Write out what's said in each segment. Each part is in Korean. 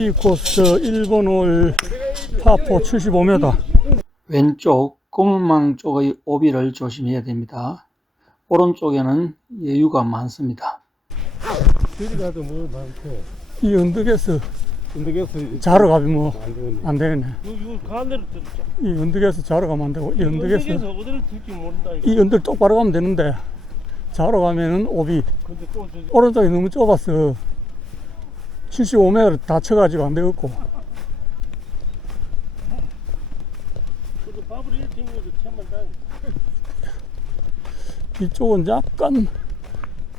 이 코스 1번 홀 파포 75m 왼쪽 검은망 쪽의 오비를 조심해야 됩니다. 오른쪽에는 여유가 많습니다. 저리 가도 뭐 많고 이 언덕에서 언덕에서 자러 가면 뭐 안 되겠네 안 가운데로. 이 언덕에서 자러 가면 안 되고 이 언덕에서 언덕에서 어디를 들지 모른다. 이거. 이 언덕 똑바로 가면 되는데 자러 가면은 오비 근데 또 저기 오른쪽이 너무 좁아서 75m를 다쳐가지고 안 되겠고. 이쪽은 약간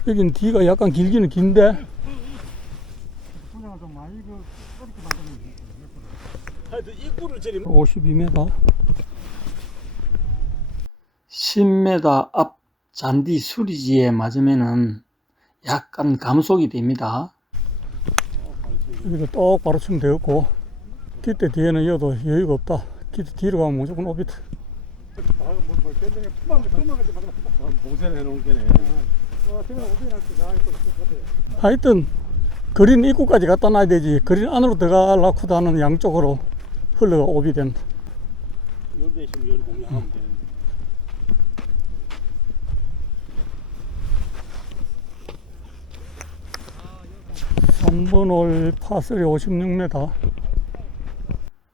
여긴 뒤가 약간 길기는 긴데 하여튼 입구를 저리 52m 10m 앞 잔디 수리지에 맞으면은 약간 감속이 됩니다. 여기도 똑바로 치면 되겠고 기대 뒤에는 여도 여유가 없다. 기대 뒤로 가면 무조건 오비트. 하여튼 그린 입구까지 갖다 놔야 되지. 그린 안으로 들어가려고 하는 양쪽으로 흘러가 오비 된다. 요 대신 요리 공략하면 되는데. 3번 홀 파3 56m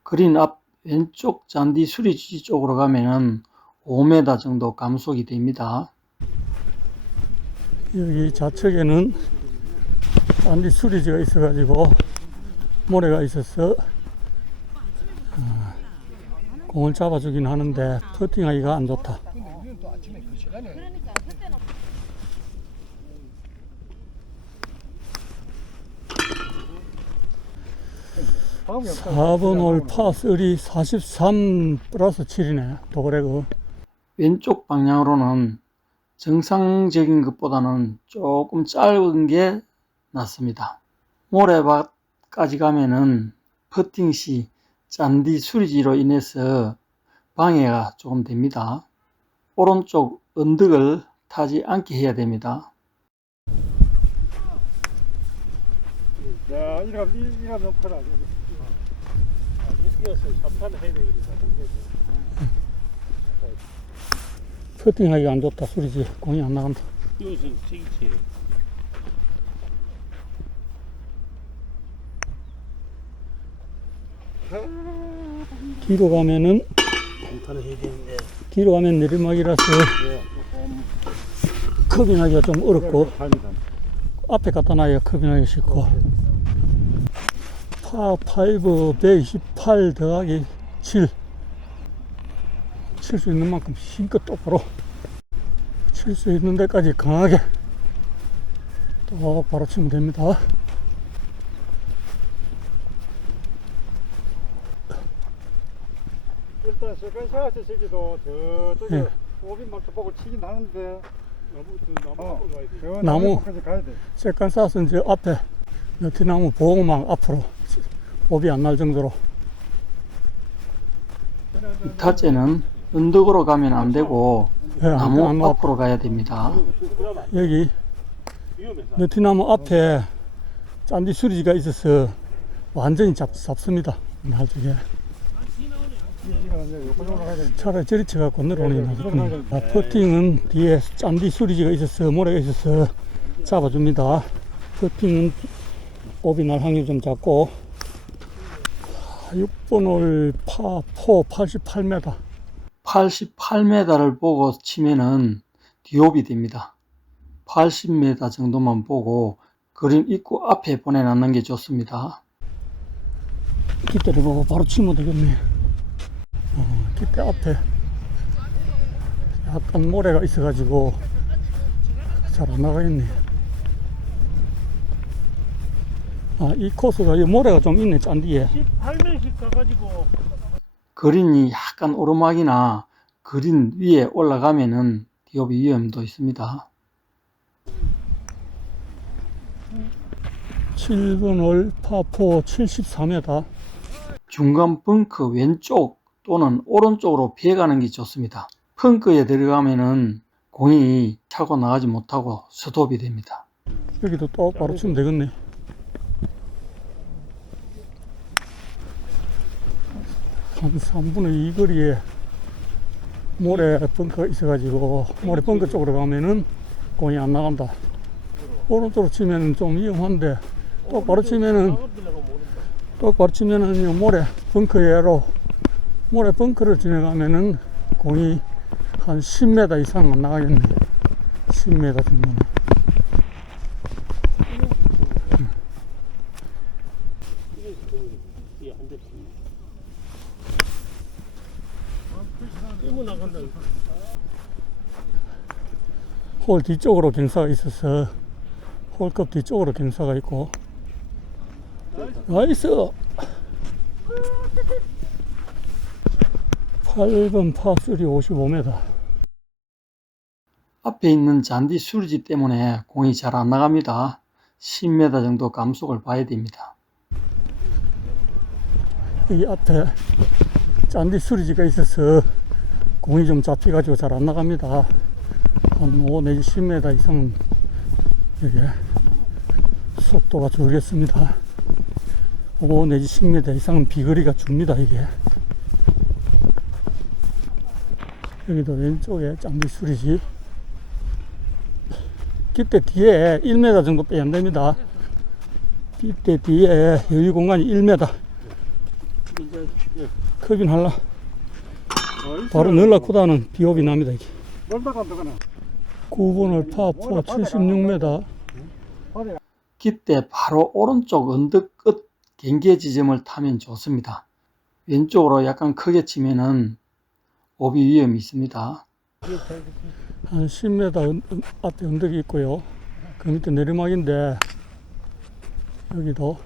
그린 앞 왼쪽 잔디 수리지 쪽으로 가면은 5m 정도 감속이 됩니다. 여기 좌측에는 잔디 수리지가 있어가지고 모래가 있어서 어, 공을 잡아주긴 하는데 퍼팅하기가 안 좋다. 다음에 4번 홀 파3 43 플러스 7이네 도그레그 왼쪽 방향으로는 정상적인 것보다는 조금 짧은 게 낫습니다. 모래밭까지 가면은 퍼팅 시 잔디 수리지로 인해서 방해가 조금 됩니다. 오른쪽 언덕을 타지 않게 해야 됩니다. 야 이라 몇 프라 해야. 퍼팅하기가 안 좋다 수리지 공이 안 나간다. 여기서 세기체. 뒤로 가면은 삼탄을 해야 되는데. 뒤로 가면 내리막이라서 커빙하기가 좀 어렵고 다니다 앞에 갖다 놔야 커빙하기 쉽고 파 5 128 더하기 7 칠 수 있는 만큼 힘껏 똑바로 칠 수 있는 데까지 강하게 똑바로 치면 됩니다. 일단 세컨샷 쓰기도 저쪽에 예. 오빈 막도 보고 치긴 하는데 나무 저 나무 어, 나무. 나무까지 가야 돼. 세컨 샷은 저 앞에 너티나무 보호막 앞으로 오비 안날 정도로 이 타째는 언덕으로 가면 안 되고 예, 안, 나무 안 나- 앞으로 가야 됩니다. 여기. 너티나무 앞에 짠디 수리지가 있어서 완전히 잡, 잡습니다. 나중에 차라리 저리 쳐갖고 게 낫거든요. 아, 퍼팅은 뒤에 짠디 수리지가 있어서 모래가 있어서 잡아줍니다. 퍼팅은 오비 날 확률 좀 작고 6번 홀 파4 88m 88m를 보고 치면은 디옵이 됩니다. 80m 정도만 보고 그림 입구 앞에 보내놨는 게 좋습니다. 깃대를 보고 바로 치면 되겠네. 어, 깃대 앞에 약간 모래가 있어가지고 잘 안 나가겠네. 아, 이 코스가 이 모래가 좀 있네, 짠디에. 18명씩 가가지고 그린이 약간 오르막이나 그린 위에 올라가면은 디옵 위험도 있습니다. 7번 홀 파4 74m. 중간 벙커 왼쪽 또는 오른쪽으로 피해가는 게 좋습니다. 펑크에 들어가면은 공이 차고 나가지 못하고 스톱이 됩니다. 여기도 똑바로 치면 되겠네. 한 3분의 2 거리에 모래 벙커가 있어가지고 모래 벙커 쪽으로 가면은 공이 안 나간다. 오른쪽으로 치면은 좀 위험한데 똑바로 치면은. 똑바로 치면은 요 모래 벙커에로 모래 벙커를 지나가면은 공이 한 10m 이상 안 나가겠네. 10m 정도는. 이게 공이 이게 안 됐지. 이모 나간다. 홀 뒤쪽으로 경사가 있어서 홀컵 뒤쪽으로 경사가 있고 나이스 8번 파3 55m 앞에 있는 잔디 수리지 때문에 공이 잘 안 나갑니다. 10m 정도 감속을 봐야 됩니다. 여기 앞에 잔디 수리지가 있어서 공이 좀 잡혀가지고 잘 안 나갑니다. 한 5 내지 10m 이상은 이게 속도가 줄겠습니다. 5 내지 10m 이상은 비거리가 줍니다 이게. 여기도 왼쪽에 잔디 수리지. 기대 뒤에 1m 정도 빼야 됩니다. 기대 뒤에 여유 공간이 1m 이제 예. 크긴 할라. 어, 바로 늘라쿠다는 비옵이 납니다 이게. 놀다 간다 그나 9번을 파4 76m 기대 바로 오른쪽 언덕 끝 경계 지점을 타면 좋습니다. 왼쪽으로 약간 크게 치면은 오비 위험이 있습니다. 한 10m 언- 언- 앞에 언덕이 있고요. 그 밑에 내리막인데 여기도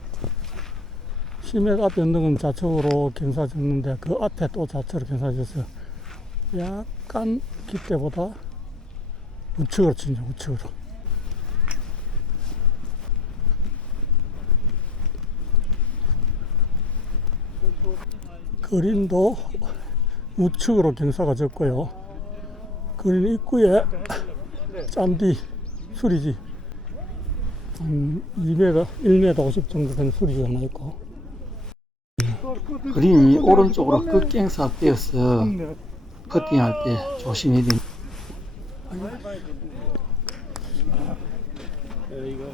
10m 앞에 언덕은 좌측으로 경사 졌는데 그 앞에 또 좌측으로 경사 졌어요. 약간 기대보다 우측으로 치죠 우측으로. 그린도 우측으로 경사가 졌고요. 그린 입구에 짠디 수리지. 한 2m, 1m 50 정도 되는 수리지가 하나 있고 그린이 오른쪽으로 끝갱사 되어서 퍼팅할 때 조심해야 됩니다. 예, 이거